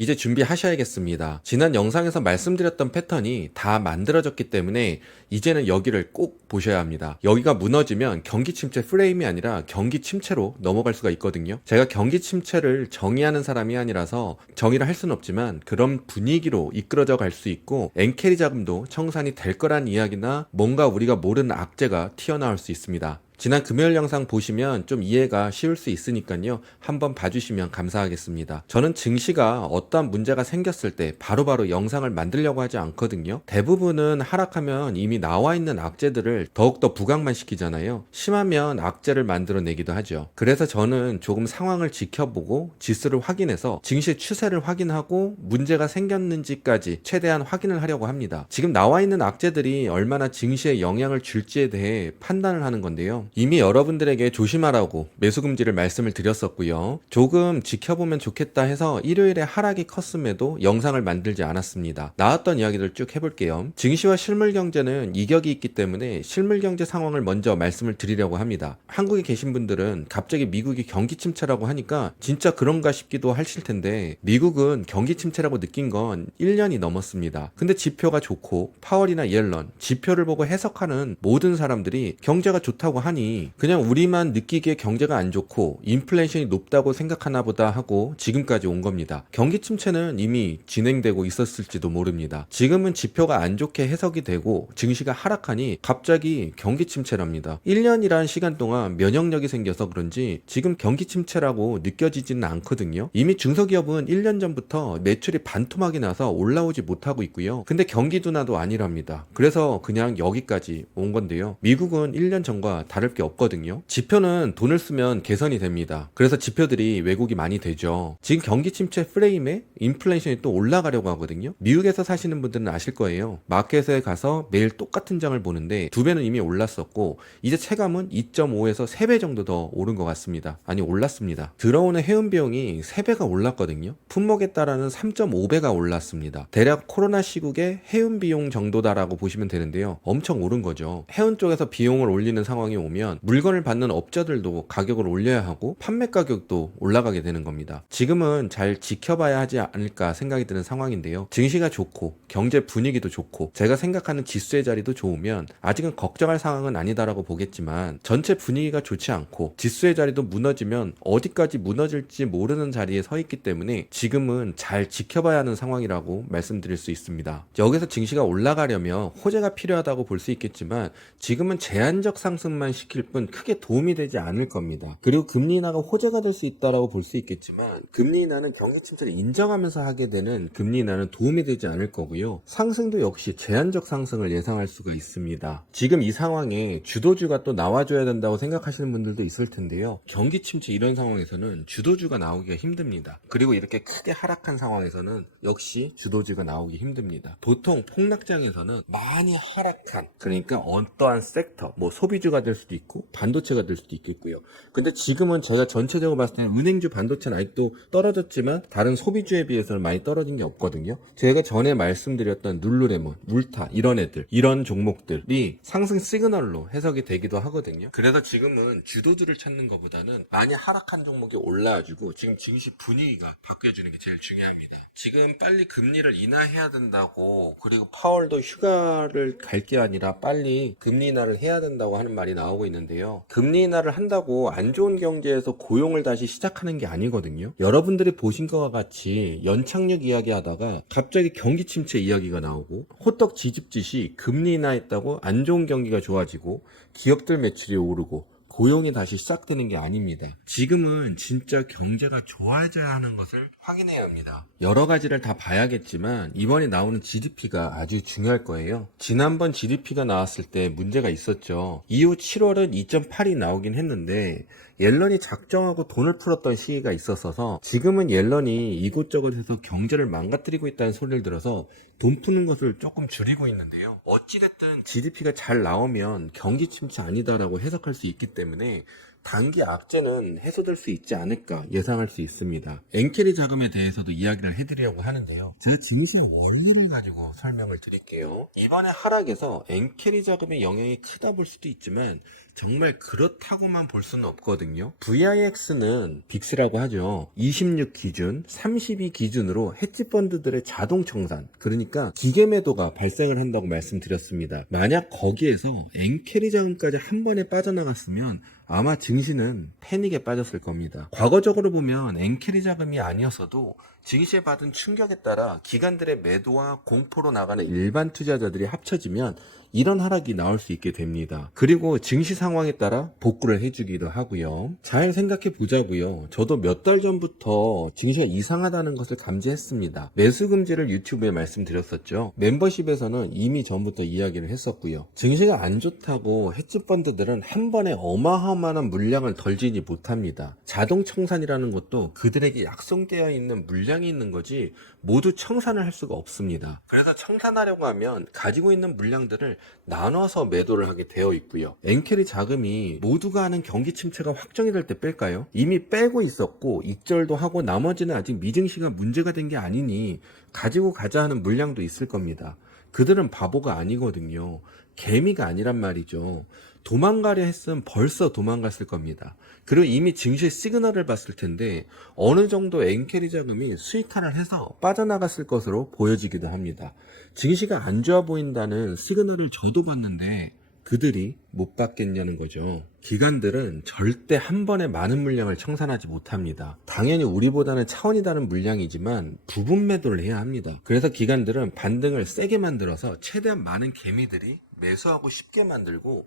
이제 준비하셔야겠습니다. 지난 영상에서 말씀드렸던 패턴이 다 만들어졌기 때문에 이제는 여기를 꼭 보셔야 합니다. 여기가 무너지면 경기 침체 프레임이 아니라 경기 침체로 넘어갈 수가 있거든요. 제가 경기 침체를 정의하는 사람이 아니라서 정의를 할 수는 없지만 그런 분위기로 이끌어져 갈 수 있고 엔캐리 자금도 청산이 될 거란 이야기나 뭔가 우리가 모르는 악재가 튀어나올 수 있습니다. 지난 금요일 영상 보시면 좀 이해가 쉬울 수 있으니까요. 한번 봐주시면 감사하겠습니다. 저는 증시가 어떠한 문제가 생겼을 때 바로바로 영상을 만들려고 하지 않거든요. 대부분은 하락하면 이미 나와 있는 악재들을 더욱더 부각만 시키잖아요. 심하면 악재를 만들어내기도 하죠. 그래서 저는 조금 상황을 지켜보고 지수를 확인해서 증시 추세를 확인하고 문제가 생겼는지까지 최대한 확인을 하려고 합니다. 지금 나와 있는 악재들이 얼마나 증시에 영향을 줄지에 대해 판단을 하는 건데요. 이미 여러분들에게 조심하라고 매수금지를 말씀을 드렸었고요. 조금 지켜보면 좋겠다 해서 일요일에 하락이 컸음에도 영상을 만들지 않았습니다. 나왔던 이야기들 쭉 해볼게요. 증시와 실물경제는 이격이 있기 때문에 실물경제 상황을 먼저 말씀을 드리려고 합니다. 한국에 계신 분들은 갑자기 미국이 경기 침체라고 하니까 진짜 그런가 싶기도 하실 텐데 미국은 경기 침체라고 느낀 건 1년이 넘었습니다. 근데 지표가 좋고 파월이나 옐런 지표를 보고 해석하는 모든 사람들이 경제가 좋다고 하니 그냥 우리만 느끼기에 경제가 안 좋고 인플레이션이 높다고 생각하나 보다 하고 지금까지 온 겁니다. 경기 침체는 이미 진행되고 있었을지도 모릅니다. 지금은 지표가 안 좋게 해석이 되고 증시가 하락하니 갑자기 경기 침체랍니다. 1년이란 시간 동안 면역력이 생겨서 그런지 지금 경기 침체라고 느껴지지는 않거든요. 이미 중소기업은 1년 전부터 매출이 반토막이 나서 올라오지 못하고 있고요. 근데 경기 둔화도 아니랍니다. 그래서 그냥 여기까지 온 건데요. 미국은 1년 전과 다를 게 없거든요. 지표는 돈을 쓰면 개선이 됩니다. 그래서 지표들이 왜곡이 많이 되죠. 지금 경기 침체 프레임에 인플레이션이 또 올라가려고 하거든요. 미국에서 사시는 분들은 아실 거예요. 마켓에 가서 매일 똑같은 장을 보는데 2배는 이미 올랐었고 이제 체감은 2.5에서 3배 정도 더 오른 것 같습니다. 아니 올랐습니다. 들어오는 해운 비용이 3배가 올랐거든요. 품목에 따라는 3.5배가 올랐습니다. 대략 코로나 시국의 해운 비용 정도다라고 보시면 되는데요. 엄청 오른 거죠. 해운 쪽에서 비용을 올리는 상황이 오면 물건을 받는 업자들도 가격을 올려야 하고 판매 가격도 올라가게 되는 겁니다. 지금은 잘 지켜봐야 하지 않을까 생각이 드는 상황인데요. 증시가 좋고 경제 분위기도 좋고 제가 생각하는 지수의 자리도 좋으면 아직은 걱정할 상황은 아니다라고 보겠지만 전체 분위기가 좋지 않고 지수의 자리도 무너지면 어디까지 무너질지 모르는 자리에 서 있기 때문에 지금은 잘 지켜봐야 하는 상황이라고 말씀드릴 수 있습니다. 여기서 증시가 올라가려면 호재가 필요하다고 볼 수 있겠지만 지금은 제한적 상승만 시킬 뿐 크게 도움이 되지 않을 겁니다. 그리고 금리 인하가 호재가 될 수 있다라고 볼 수 있겠지만 금리 인하는 경기 침체를 인정하면서 하게 되는 금리 인하는 도움이 되지 않을 거고요. 상승도 역시 제한적 상승을 예상할 수가 있습니다. 지금 이 상황에 주도주가 또 나와줘야 된다고 생각하시는 분들도 있을 텐데요. 경기 침체 이런 상황에서는 주도주가 나오기가 힘듭니다. 그리고 이렇게 크게 하락한 상황에서는 역시 주도주가 나오기 힘듭니다. 보통 폭락장에서는 많이 하락한 그러니까 어떠한 섹터 뭐 소비주가 될 수도 있고 반도체가 될 수도 있겠고요. 근데 지금은 제가 전체적으로 봤을 때는 은행주 반도체는 아직도 떨어졌지만 다른 소비주에 비해서는 많이 떨어진 게 없거든요. 제가 전에 말씀드렸던 룰루레몬, 울타 이런 애들 이런 종목들이 상승 시그널로 해석이 되기도 하거든요. 그래서 지금은 주도주를 찾는 것보다는 많이 하락한 종목이 올라와주고 지금 증시 분위기가 바뀌어주는 게 제일 중요합니다. 지금 빨리 금리를 인하해야 된다고 그리고 파월도 휴가를 갈 게 아니라 빨리 금리 인하를 해야 된다고 하는 말이 나오고 있는데요. 금리 인하를 한다고 안 좋은 경제에서 고용을 다시 시작하는 게 아니거든요. 여러분들이 보신 것과 같이 연착륙 이야기 하다가 갑자기 경기 침체 이야기가 나오고 호떡 지집짓이 금리 인하했다고 안 좋은 경기가 좋아지고 기업들 매출이 오르고 고용이 다시 시작되는 게 아닙니다. 지금은 진짜 경제가 좋아져야 하는 것을 확인해야 합니다. 여러 가지를 다 봐야겠지만 이번에 나오는 GDP가 아주 중요할 거예요. 지난번 GDP가 나왔을 때 문제가 있었죠. 이후 7월은 2.8이 나오긴 했는데 옐런이 작정하고 돈을 풀었던 시기가 있었어서 지금은 옐런이 이곳저곳에서 경제를 망가뜨리고 있다는 소리를 들어서 돈 푸는 것을 조금 줄이고 있는데요. 어찌됐든 GDP가 잘 나오면 경기 침체 아니다라고 해석할 수 있기 때문에 단기 악재는 해소될 수 있지 않을까 예상할 수 있습니다. 엔캐리 자금에 대해서도 이야기를 해드리려고 하는데요. 제가 증시의 원리를 가지고 설명을 드릴게요. 이번에 하락에서 엔캐리 자금의 영향이 크다 볼 수도 있지만 정말 그렇다고만 볼 수는 없거든요. VIX는 빅스라고 하죠. 26 기준, 32 기준으로 헤지펀드들의 자동 청산, 그러니까 기계 매도가 발생을 한다고 말씀드렸습니다. 만약 거기에서 엔캐리 자금까지 한 번에 빠져나갔으면 아마 증시는 패닉에 빠졌을 겁니다. 과거적으로 보면 엔캐리 자금이 아니었어도 증시에 받은 충격에 따라 기관들의 매도와 공포로 나가는 일반 투자자들이 합쳐지면 이런 하락이 나올 수 있게 됩니다. 그리고 증시 상황에 따라 복구를 해주기도 하고요. 잘 생각해 보자고요. 저도 몇 달 전부터 증시가 이상하다는 것을 감지했습니다. 매수 금지를 유튜브에 말씀드렸었죠. 멤버십에서는 이미 전부터 이야기를 했었고요. 증시가 안 좋다고 헤지펀드들은 한 번에 어마어마한 물량을 덜지지 못합니다. 자동 청산이라는 것도 그들에게 약속되어 있는 물량이 있는 거지 모두 청산을 할 수가 없습니다. 그래서 청산하려고 하면 가지고 있는 물량들을 나눠서 매도를 하게 되어 있고요. 엔캐리 자금이 모두가 아는 경기 침체가 확정이 될 때 뺄까요? 이미 빼고 있었고 익절도 하고 나머지는 아직 미증시가 문제가 된 게 아니니 가지고 가자 하는 물량도 있을 겁니다. 그들은 바보가 아니거든요. 개미가 아니란 말이죠. 도망가려 했으면 벌써 도망갔을 겁니다. 그리고 이미 증시의 시그널을 봤을 텐데 어느 정도 엔캐리 자금이 수익환을 해서 빠져나갔을 것으로 보여지기도 합니다. 증시가 안 좋아 보인다는 시그널을 저도 봤는데 그들이 못 받겠냐는 거죠. 기관들은 절대 한 번에 많은 물량을 청산하지 못합니다. 당연히 우리보다는 차원이 다른 물량이지만 부분 매도를 해야 합니다. 그래서 기관들은 반등을 세게 만들어서 최대한 많은 개미들이 매수하고 쉽게 만들고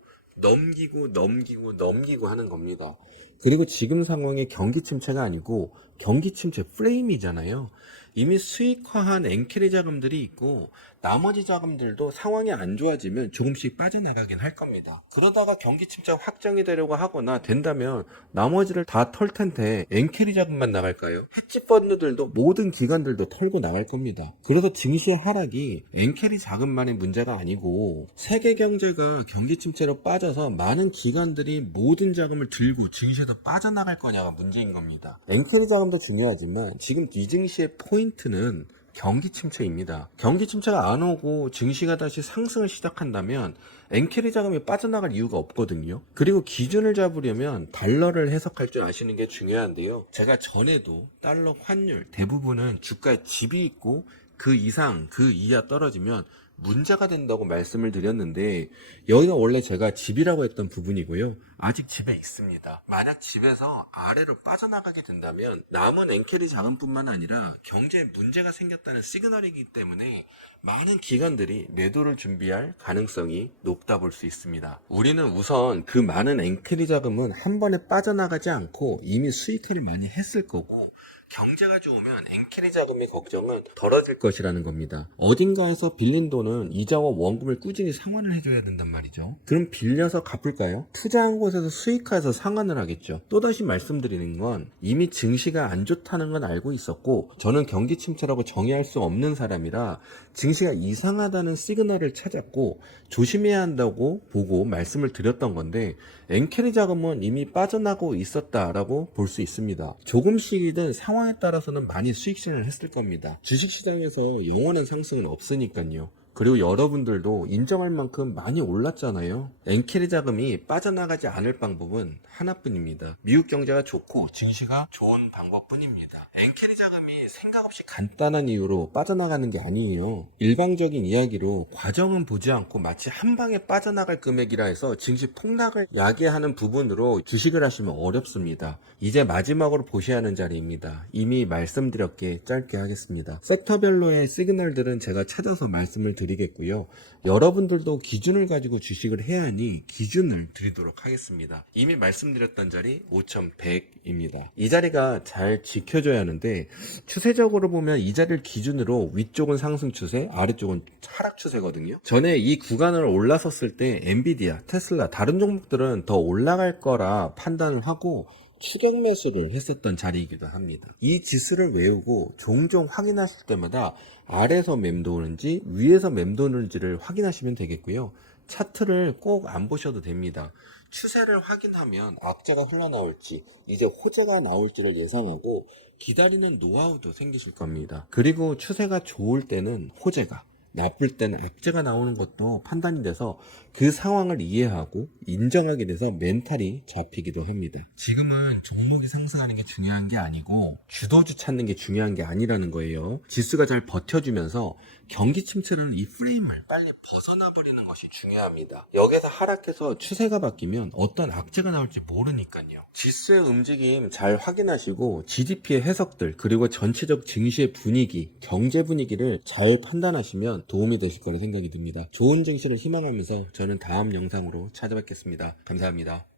넘기고 하는 겁니다. 그리고 지금 상황이 경기 침체가 아니고 경기 침체 프레임이잖아요. 이미 수익화한 엔캐리 자금들이 있고 나머지 자금들도 상황이 안 좋아지면 조금씩 빠져나가긴 할 겁니다. 그러다가 경기 침체가 확정이 되려고 하거나 된다면 나머지를 다 털 텐데 엔캐리 자금만 나갈까요? 헤지펀드들도 모든 기관들도 털고 나갈 겁니다. 그래서 증시의 하락이 엔캐리 자금만의 문제가 아니고 세계 경제가 경기 침체로 빠져서 많은 기관들이 모든 자금을 들고 증시에서 빠져나갈 거냐가 문제인 겁니다. 엔캐리 자금도 중요하지만 지금 이 증시의 포인트는 경기 침체입니다. 경기 침체가 안 오고 증시가 다시 상승을 시작한다면 엔캐리 자금이 빠져나갈 이유가 없거든요. 그리고 기준을 잡으려면 달러를 해석할 줄 아시는 게 중요한데요. 제가 전에도 달러 환율 대부분은 주가에 집이 있고 그 이상 그 이하 떨어지면 문제가 된다고 말씀을 드렸는데 여기가 원래 제가 집이라고 했던 부분이고요. 아직 집에 있습니다. 만약 집에서 아래로 빠져나가게 된다면 남은 엔캐리 자금뿐만 아니라 경제에 문제가 생겼다는 시그널이기 때문에 많은 기관들이 매도를 준비할 가능성이 높다 볼 수 있습니다. 우리는 우선 그 많은 엔캐리 자금은 한 번에 빠져나가지 않고 이미 수익회를 많이 했을 거고 경제가 좋으면 엔캐리 자금의 걱정은 덜어질 것이라는 겁니다. 어딘가에서 빌린 돈은 이자와 원금을 꾸준히 상환을 해줘야 된단 말이죠. 그럼 빌려서 갚을까요? 투자한 곳에서 수익화해서 상환을 하겠죠. 또다시 말씀드리는 건 이미 증시가 안 좋다는 건 알고 있었고 저는 경기 침체라고 정의할 수 없는 사람이라 증시가 이상하다는 시그널을 찾았고 조심해야 한다고 보고 말씀을 드렸던 건데 엔캐리 자금은 이미 빠져나가고 있었다라고 볼 수 있습니다. 조금씩이든 상황에 따라서는 많이 수익 실현을 했을 겁니다. 주식시장에서 영원한 상승은 없으니까요. 그리고 여러분들도 인정할 만큼 많이 올랐잖아요. 엔캐리 자금이 빠져나가지 않을 방법은 하나뿐입니다. 미국 경제가 좋고 증시가 좋은 방법뿐입니다. 엔캐리 자금이 생각 없이 간단한 이유로 빠져나가는 게 아니에요. 일방적인 이야기로 과정은 보지 않고 마치 한 방에 빠져나갈 금액이라 해서 증시 폭락을 야기하는 부분으로 주식을 하시면 어렵습니다. 이제 마지막으로 보셔야 하는 자리입니다. 이미 말씀드렸기에 짧게 하겠습니다. 섹터별로의 시그널들은 제가 찾아서 말씀을 드리겠고요. 여러분들도 기준을 가지고 주식을 해야 하니 기준을 드리도록 하겠습니다. 이미 말씀드렸던 자리 5100입니다. 이 자리가 잘 지켜져야 하는데 추세적으로 보면 이 자리를 기준으로 위쪽은 상승 추세, 아래쪽은 하락 추세거든요. 전에 이 구간을 올라섰을 때 엔비디아, 테슬라, 다른 종목들은 더 올라갈 거라 판단을 하고 추격 매수를 했었던 자리이기도 합니다. 이 지수를 외우고 종종 확인하실 때마다 아래에서 맴도는지 위에서 맴도는지를 확인하시면 되겠고요. 차트를 꼭 안 보셔도 됩니다. 추세를 확인하면 악재가 흘러나올지, 이제 호재가 나올지를 예상하고 기다리는 노하우도 생기실 겁니다. 그리고 추세가 좋을 때는 호재가, 나쁠 때는 악재가 나오는 것도 판단이 돼서 그 상황을 이해하고 인정하게 돼서 멘탈이 잡히기도 합니다. 지금은 종목이 상승하는 게 중요한 게 아니고 주도주 찾는 게 중요한 게 아니라는 거예요. 지수가 잘 버텨주면서 경기 침체라는 이 프레임을 빨리 벗어나 버리는 것이 중요합니다. 여기서 하락해서 추세가 바뀌면 어떤 악재가 나올지 모르니까요. 지수의 움직임 잘 확인하시고 GDP의 해석들, 그리고 전체적 증시의 분위기, 경제 분위기를 잘 판단하시면 도움이 되실 거라 생각이 듭니다. 좋은 증시를 희망하면서 저는 다음 영상으로 찾아뵙겠습니다. 감사합니다.